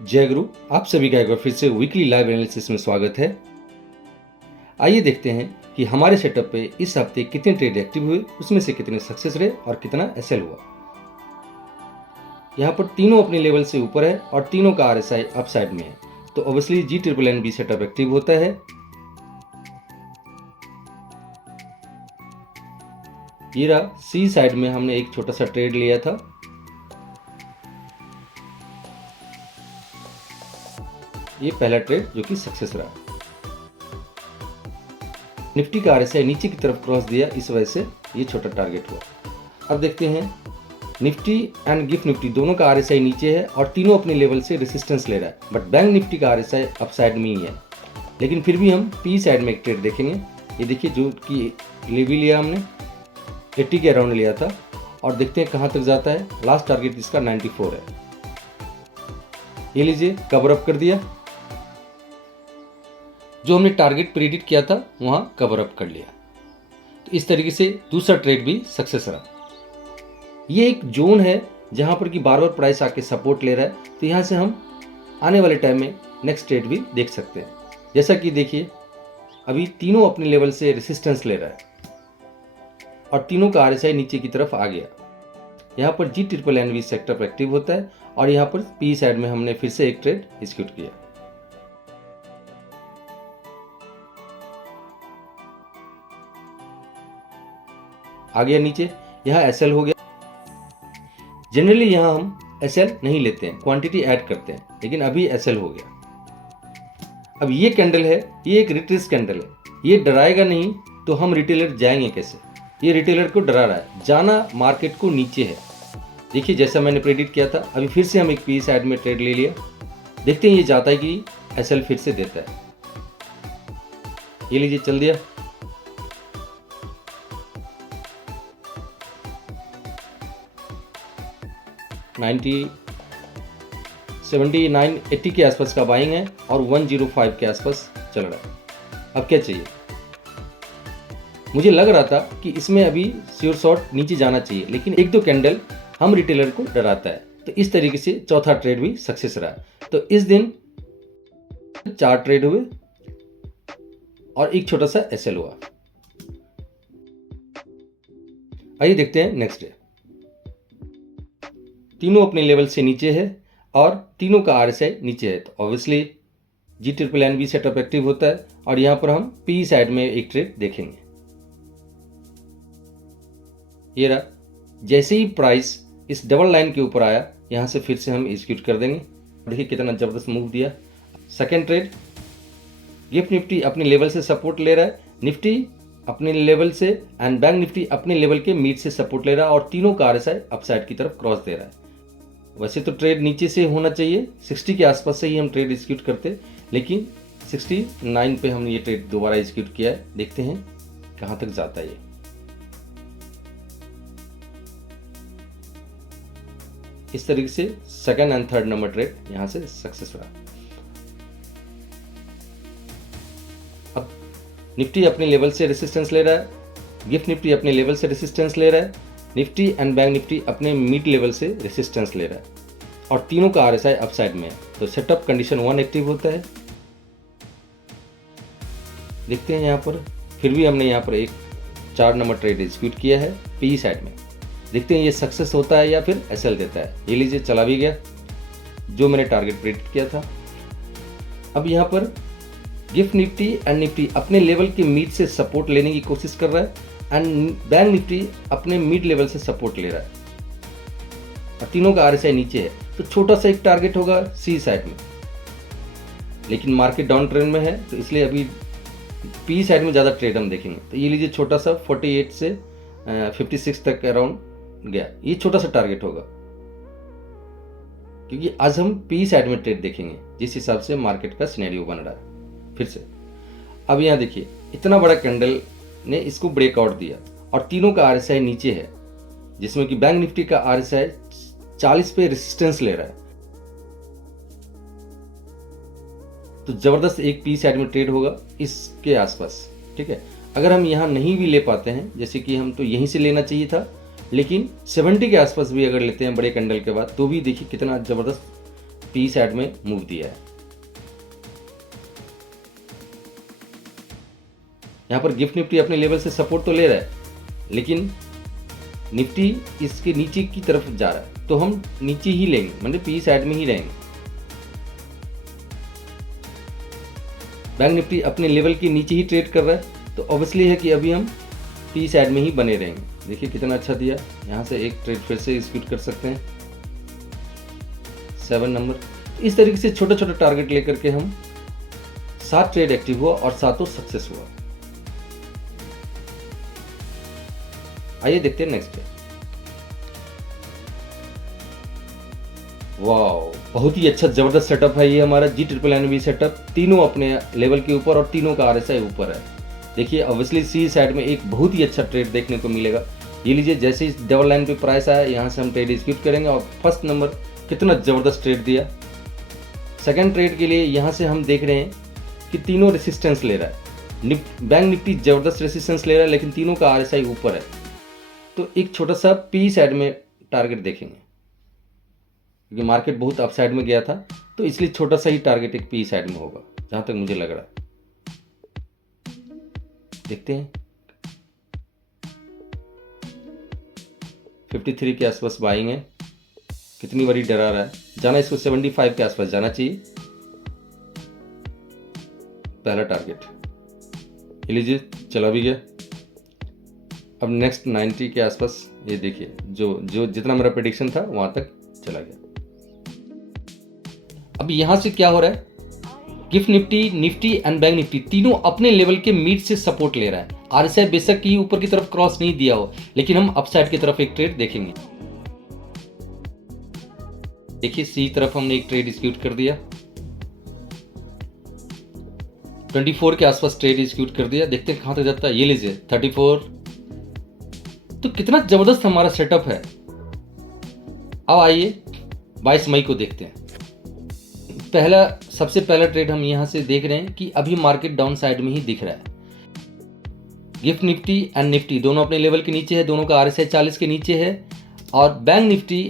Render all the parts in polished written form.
जय गुरु। आप सभी का एक बार फिर से वीकली लाइव एनालिसिस में स्वागत है। आइए देखते हैं कि हमारे सेटअप पे इस हफ्ते कितने ट्रेड एक्टिव हुए, उसमें से कितने सक्सेस रहे और कितना एसएल हुआ। यहाँ पर तीनों अपने लेवल से ऊपर है और तीनों का आरएसआई अपसाइड में है, तो obviously G triple N B setup active होता है। ये रहा सी साइड में हमने एक छोटा सा ट्रेड लिया था। ये पहला ट्रेड जो कि सक्सेस रहा। निफ्टी का आरएसआई नीचे की तरफ क्रॉस दिया, इस वजह से ये छोटा टारगेट हुआ। अब देखते हैं निफ्टी एंड गिफ्ट निफ्टी दोनों का आरएसआई नीचे है और तीनों अपने लेवल से रेसिस्टेंस ले रहा है, बट बैंक निफ्टी का आरएसआई अपसाइड में ही है। लेकिन फिर भी हम पी साइड में एक ट्रेड देखेंगे। ये देखिए जो कि लेवी लिया हमने 80 के अराउंड लिया था और देखते हैं कहाँ तक जाता है। लास्ट टारगेट इसका 94 है। ये लीजिए कवर अप कर दिया, जो हमने टारगेट प्रेडिक्ट किया था वहां कवर अप कर लिया। तो इस तरीके से दूसरा ट्रेड भी सक्सेस रहा। ये एक जोन है जहां पर कि बार बार प्राइस आके सपोर्ट ले रहा है, तो यहां से हम आने वाले टाइम में नेक्स्ट ट्रेड भी देख सकते हैं। जैसा कि देखिए अभी तीनों अपने लेवल से रेसिस्टेंस ले रहा है और तीनों का आरएसआई नीचे की तरफ आ गया। यहाँ पर G triple N B sector active होता है और यहाँ पर पी साइड में हमने फिर से एक ट्रेड एग्जीक्यूट किया। आ गया नीचे, यहाँ एसएल हो गया। जनरली यहाँ हम एसएल नहीं लेते हैं, क्वांटिटी ऐड करते हैं, लेकिन अभी एसएल हो गया। अब ये कैंडल है, ये एक रिट्रेस कैंडल है, ये डराएगा नहीं तो हम रिटेलर जाएंगे कैसे। ये रिटेलर को डरा रहा है, जाना मार्केट को नीचे है। देखिए जैसा मैंने प्रेडिक्ट किया था, अभी फिर से हम एक पी साइड में ट्रेड ले लिया। देखते हैं ये जाता है कि एसएल फिर से देता है। ये लीजिए चल दिया। नाइन्टी 79 80 के आसपास का बाइंग है और 105 के आसपास चल रहा है। अब क्या चाहिए, मुझे लग रहा था कि इसमें अभी श्योर शॉट नीचे जाना चाहिए, लेकिन एक दो कैंडल हम रिटेलर को डराता है। तो इस तरीके से चौथा ट्रेड भी सक्सेस रहा। तो इस दिन 4 ट्रेड हुए और एक छोटा सा एसएल हुआ। आइए देखते हैं नेक्स्ट डे। तीनों अपने लेवल से नीचे है और तीनों का आरएसआई नीचे है, तो obviously G triple N B setup active होता है और यहां पर हम पी साइड में एक ट्रेड देखेंगे। ये रहा, जैसे ही प्राइस इस डबल लाइन के ऊपर आया, यहां से फिर से हम एग्जीक्यूट कर देंगे। देखिए कितना जबरदस्त मूव दिया। सेकेंड ट्रेड, गिफ्ट निफ्टी अपने लेवल से सपोर्ट ले रहा है, निफ्टी अपने लेवल से एंड बैंक निफ्टी अपने लेवल के मीड से सपोर्ट ले रहा है और तीनों का आरएसआई अपसाइड की तरफ क्रॉस दे रहा है। वैसे तो ट्रेड नीचे से होना चाहिए, 60 के आसपास से ही हम ट्रेड एग्जीक्यूट करते, लेकिन 69 पे हमने ये ट्रेड दोबारा एग्जीक्यूट किया है। देखते हैं कहां तक जाता है ये। इस तरीके से second and third number trade यहां से सक्सेस रहा। अब निफ्टी अपने लेवल से रेसिस्टेंस ले रहा है, गिफ्ट निफ्टी अपने लेवल से रेसिस्टेंस ले रहा है, निफ्टी एंड बैंक निफ्टी अपने मिड लेवल से रेसिस्टेंस ले रहा है और तीनों का आरएसआई अपसाइड में है। तो सेटअप कंडीशन 1 एक्टिव होता है। देखते हैं यहाँ पर फिर भी हमने यहाँ पर एक 4 नंबर ट्रेड एग्जीक्यूट किया है पी साइड में। देखते हैं ये सक्सेस होता है या फिर एसएल देता है। ये लीजिए चला भी गया, जो मैंने टारगेट प्रेडिक्ट किया था। अब यहाँ पर गिफ्ट निफ्टी एंड निफ्टी अपने लेवल के मिड से सपोर्ट लेने की कोशिश कर रहा है एंड बैंक निफ्टी अपने मिड लेवल से सपोर्ट ले रहा है और तीनों का आरएसआई नीचे है। तो छोटा सा एक टारगेट होगा सी साइड में, लेकिन मार्केट डाउन ट्रेंड में है, तो इसलिए अभी पी साइड में ज़्यादा ट्रेड हम देखेंगे। तो ये लीजिए छोटा सा 48 से 56 तक अराउंड गया, ये छोटा सा टारगेट होगा, क्योंकि आज हम पी साइड में ट्रेड देखेंगे जिस हिसाब से मार्केट का सिनेरियो बन रहा है। फिर से अब यहाँ देखिए इतना बड़ा कैंडल ने इसको ब्रेकआउट दिया और तीनों का आरएसआई नीचे है, जिसमें कि बैंक निफ्टी का आरएसआई 40 पे रेसिस्टेंस ले रहा है। तो जबरदस्त एक पी साइड में ट्रेड होगा इसके आसपास। ठीक है, अगर हम यहाँ नहीं भी ले पाते हैं, जैसे कि हम तो यहीं से लेना चाहिए था, लेकिन 70 के आसपास भी अगर लेते हैं बड़े कैंडल के बाद, तो भी देखिए कितना जबरदस्त पी साइड में मूव दिया है। यहाँ पर गिफ्ट निफ्टी अपने लेवल से सपोर्ट तो ले रहा है, लेकिन निफ्टी इसके नीचे की तरफ जा रहा है, तो हम नीचे ही लेंगे, मतलब पी साइड में ही रहेंगे। बैंक निफ्टी अपने लेवल के नीचे ही ट्रेड कर रहा है, तो ऑब्वियसली है कि अभी हम पी साइड में ही बने रहेंगे। देखिए कितना अच्छा दिया, यहाँ से एक ट्रेड फिर से एग्जीक्यूट कर सकते हैं 7 नंबर। इस तरीके से छोटा छोटा टारगेट लेकर के हम 7 ट्रेड एक्टिव हुआ और 7 सक्सेस हुआ। आइए देखते हैं नेक्स्ट। वाओ, बहुत ही अच्छा जबरदस्त सेटअप है ये हमारा GNNB सेटअप। तीनों अपने लेवल के ऊपर और तीनों का RSI ऊपर है। देखिए ऑब्वियसली सी साइड में एक बहुत ही अच्छा ट्रेड देखने को मिलेगा। ये लीजिए, जैसे इस डबल लाइन पे प्राइस आया, यहाँ से हम ट्रेड एग्जीक्यूट करेंगे और फर्स्ट नंबर कितना जबरदस्त ट्रेड दिया। सेकंड ट्रेड के लिए यहाँ से हम देख रहे हैं कि तीनों रेसिस्टेंस ले रहा है। बैंक निफ्टी जबरदस्त रेसिस्टेंस ले रहा है, लेकिन तीनों का RSI ऊपर है, तो एक छोटा सा पी साइड में टारगेट देखेंगे, क्योंकि मार्केट बहुत अप साइड में गया था, तो इसलिए छोटा सा ही टारगेट एक पी साइड में होगा, जहां तक मुझे लग रहा है। देखते हैं 53 के आसपास बाइंग है, कितनी बारी डरा रहा है, जाना इसको 75 के आसपास जाना चाहिए। पहला टारगेट ये लीजिए, चला भी गया। अब नेक्स्ट 90 के आसपास, ये देखिए जो जितना मेरा प्रेडिक्शन था वहां तक चला गया। अब यहां से क्या हो रहा है, gift Nifty, Nifty and bank Nifty तीनों अपने लेवल के मिड से सपोर्ट ले रहा है। RSI बेशक ही ऊपर की तरफ क्रॉस नहीं दिया हो, लेकिन हम अपसाइड की तरफ एक ट्रेड देखेंगे। देखिए सी तरफ हमने एक ट्रेड एग्जीक्यूट कर दिया, 24 के आसपास ट्रेड एग्जीक्यूट कर दिया। देखते हैं कहां तक जाता है। ये लीजिए 34, तो कितना जबरदस्त हमारा सेटअप है। अब आइए 22 मई को देखते हैं। सबसे पहला ट्रेड हम यहां से देख रहे हैं कि अभी मार्केट डाउन साइड में ही दिख रहा है। गिफ्ट निफ्टी एंड निफ्टी दोनों अपने लेवल के नीचे है, दोनों का RSI 40 के नीचे है, और बैंक निफ्टी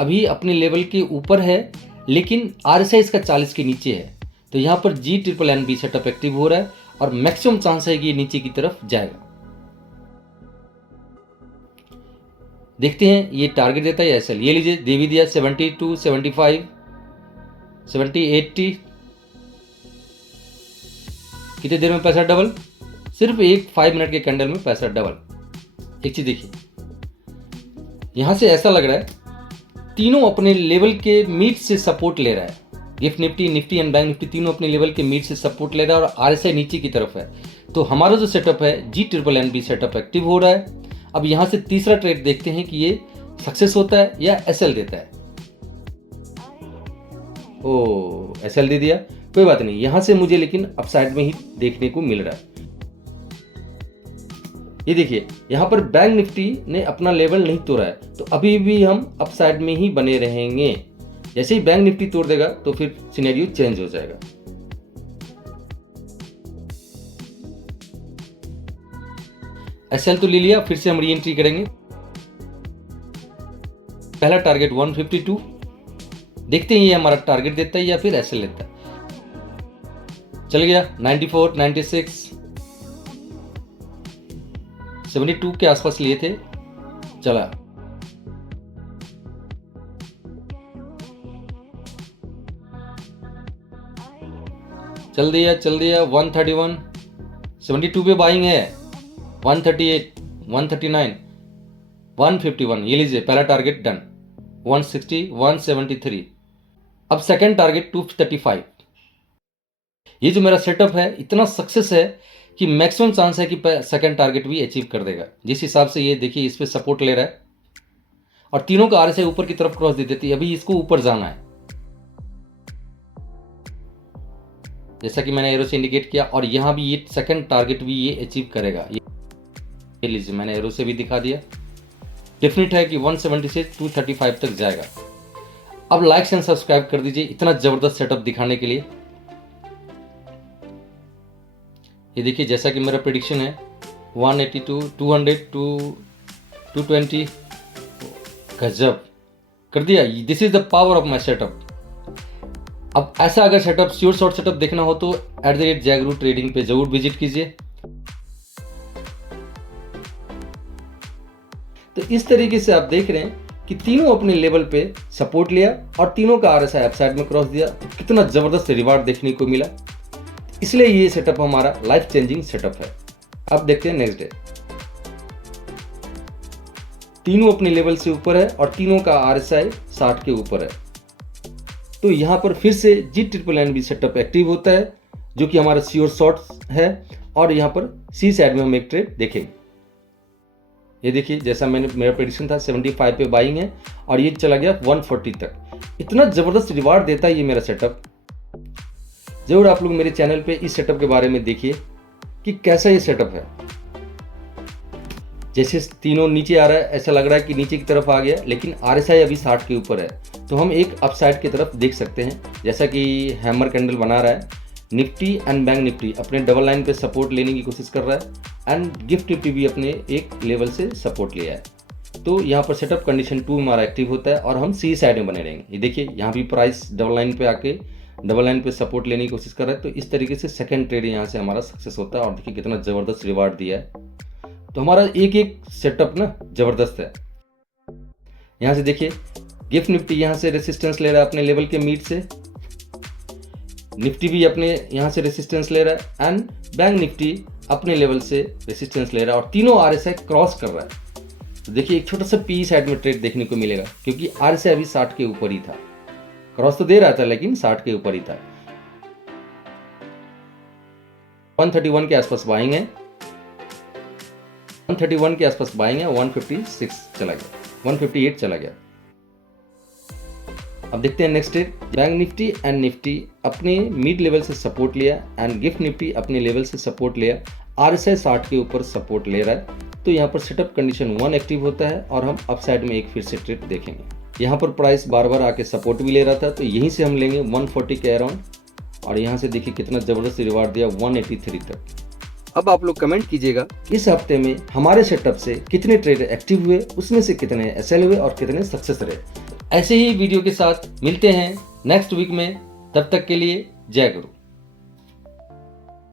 अभी अपने लेवल के ऊपर है, लेकिन RSI इसका 40 के नीचे है। तो यहां पर GNNB सेटअप एक्टिव हो रहा है और मैक्सिमम चांस है कि ये नीचे की तरफ जाएगा। देखते हैं ये टारगेट देता है या SL। ये लीजिए, दे भी दिया 72, 75, 70, 80। कितने देर में पैसा डबल? सिर्फ एक 5 मिनट के कैंडल में पैसा डबल। एक चीज देखिए, यहां से ऐसा लग रहा है तीनों अपने लेवल के मिड से सपोर्ट ले रहा है। Gift Nifty, Nifty and bank Nifty तीनों अपने लेवल के मिड से सपोर्ट ले रहा है और RSI नीचे की तरफ है। तो हमारा जो सेटअप है GNNB सेटअप एक्टिव हो रहा है। अब यहां से तीसरा ट्रेड देखते हैं कि ये सक्सेस होता है या SL देता है। ओ, SL दे दिया, कोई बात नहीं। यहां से मुझे लेकिन अपसाइड में ही देखने को मिल रहा है। ये देखिए, यहां पर बैंक निफ्टी ने अपना लेवल नहीं तोड़ा है, तो अभी भी हम अपसाइड में ही बने रहेंगे। जैसे ही बैंक निफ्टी तोड़ देगा तो फिर सिनेरियो चेंज हो जाएगा। SL तो ले लिया, फिर से हम री एंट्री करेंगे। पहला टारगेट 152, देखते हैं ये हमारा टारगेट देता है या फिर SL लेता है। चल गया 94, 96, 72 के आसपास लिए थे, चला। चल दिया 131, 72 पे बाइंग है, 138, 139, 151। ये लीजिए, पहला टारगेट डन। 160, 173। अब सेकंड टारगेट 235। ये जो मेरा सेटअप है इतना सक्सेस है कि मैक्सिमम चांस है कि सेकंड टारगेट भी अचीव कर देगा। जिस हिसाब से ये देखिए इस पे सपोर्ट ले रहा है और तीनों का RSI ऊपर की तरफ क्रॉस दे देती है। अभी इसको ऊपर जाना है, जैसा कि मैंने एरो से इंडिकेट किया, और यहां भी ये सेकंड टारगेट भी ये अचीव करेगा। ये लीजिए, मैंने एरो से भी दिखा दिया। डेफिनेट है कि 170 से 235 तक जाएगा। अब लाइक एंड सब्सक्राइब कर दीजिए इतना जबरदस्त सेटअप दिखाने के लिए। ये देखिए, जैसा कि मेरा प्रेडिक्शन है 182, 200, 220, गजब कर दिया। This is the power of my setup. अब ऐसा अगर सेटअप श्योर शॉर्ट सेटअप देखना हो तो @जयगुरु ट्रेडिंग पे जरूर विजिट कीजिए। तो इस तरीके से आप देख रहे हैं कि तीनों अपने लेवल पे सपोर्ट लिया और तीनों का RSI अपसाइड में क्रॉस दिया, तो कितना जबरदस्त रिवार्ड देखने को मिला। इसलिए ये सेटअप हमारा लाइफ चेंजिंग सेटअप है। अब देखते हैं नेक्स्ट डे। तीनों अपने लेवल से ऊपर है और तीनों का RSI 60 के ऊपर है। तो यहाँ पर फिर से GNNB सेटअप एक्टिव होता है, जो कि हमारा श्योर शॉर्ट है, और यहाँ पर सी साइड में हम एक ट्रेड देखेंगे। ये देखिए, जैसा मेरा प्रेडिक्शन था 75 पे बाइंग है और ये चला गया 140 तक। इतना जबरदस्त रिवार्ड देता है ये मेरा सेटअप। जरूर आप लोग मेरे चैनल पे इस सेटअप के बारे में देखिए कि कैसा ये सेटअप है। जैसे तीनों नीचे आ रहा है, ऐसा लग रहा है कि नीचे की तरफ आ गया, लेकिन RSI अभी 60 के ऊपर है, तो हम एक अपसाइड की तरफ देख सकते हैं। जैसा कि हैमर कैंडल बना रहा है, निफ्टी एंड बैंक निफ्टी अपने डबल लाइन पे सपोर्ट लेने की कोशिश कर रहा है एंड गिफ्ट निफ्टी भी अपने एक लेवल से सपोर्ट लिया है। तो यहाँ पर सेटअप कंडीशन 2 हमारा एक्टिव होता है और हम सी साइड में बने रहेंगे। ये देखिए, यहाँ भी प्राइस डबल लाइन पे आके डबल लाइन पे सपोर्ट लेने की कोशिश कर रहा है। तो इस तरीके से सेकंड ट्रेड यहाँ से हमारा सक्सेस होता है और देखिए कितना ज़बरदस्त रिवार्ड दिया है। तो हमारा एक एक सेटअप ना ज़बरदस्त है। यहाँ से देखिए, गिफ्ट निफ्टी यहाँ से रेसिस्टेंस ले रहा है अपने लेवल के मीट से, निफ्टी भी अपने यहाँ से रेसिस्टेंस ले रहा है एंड बैंक निफ्टी अपने लेवल से रेसिस्टेंस ले रहा है और तीनों RSI क्रॉस कर रहा है। तो देखिए, एक छोटा सा पी साइड में ट्रेड देखने को मिलेगा, क्योंकि RSI अभी 60 के ऊपर ही था। क्रॉस तो दे रहा था लेकिन 60 के ऊपर ही था। 131 के आसपास बाइंग है, 131 के आसपास बाइंग है, 156 चला गया, 158 चला गया। अब देखते हैं next trade. Bank Nifty and Nifty अपने मिड लेवल से सपोर्ट लिया एंड गिफ्ट निफ्टी अपने लेवल से सपोर्ट लिया। RSI 60 के ऊपर सपोर्ट ले रहा है। तो यहाँ पर सेटअप कंडीशन 1 एक्टिव होता है और हम अपसाइड में एक फिर से ट्रेड देखेंगे। यहाँ पर प्राइस बार बार आके सपोर्ट भी ले रहा था, तो यहीं से हम लेंगे 140 के अराउंड और यहाँ से देखिए कितना जबरदस्त रिवार्ड दिया 183 तक। अब आप लोग कमेंट कीजिएगा इस हफ्ते में हमारे सेटअप से कितने ट्रेड एक्टिव हुए, उसमें से कितने SL हुए और कितने सक्सेस रहे। ऐसे ही वीडियो के साथ मिलते हैं नेक्स्ट वीक में। तब तक के लिए जय गुरु।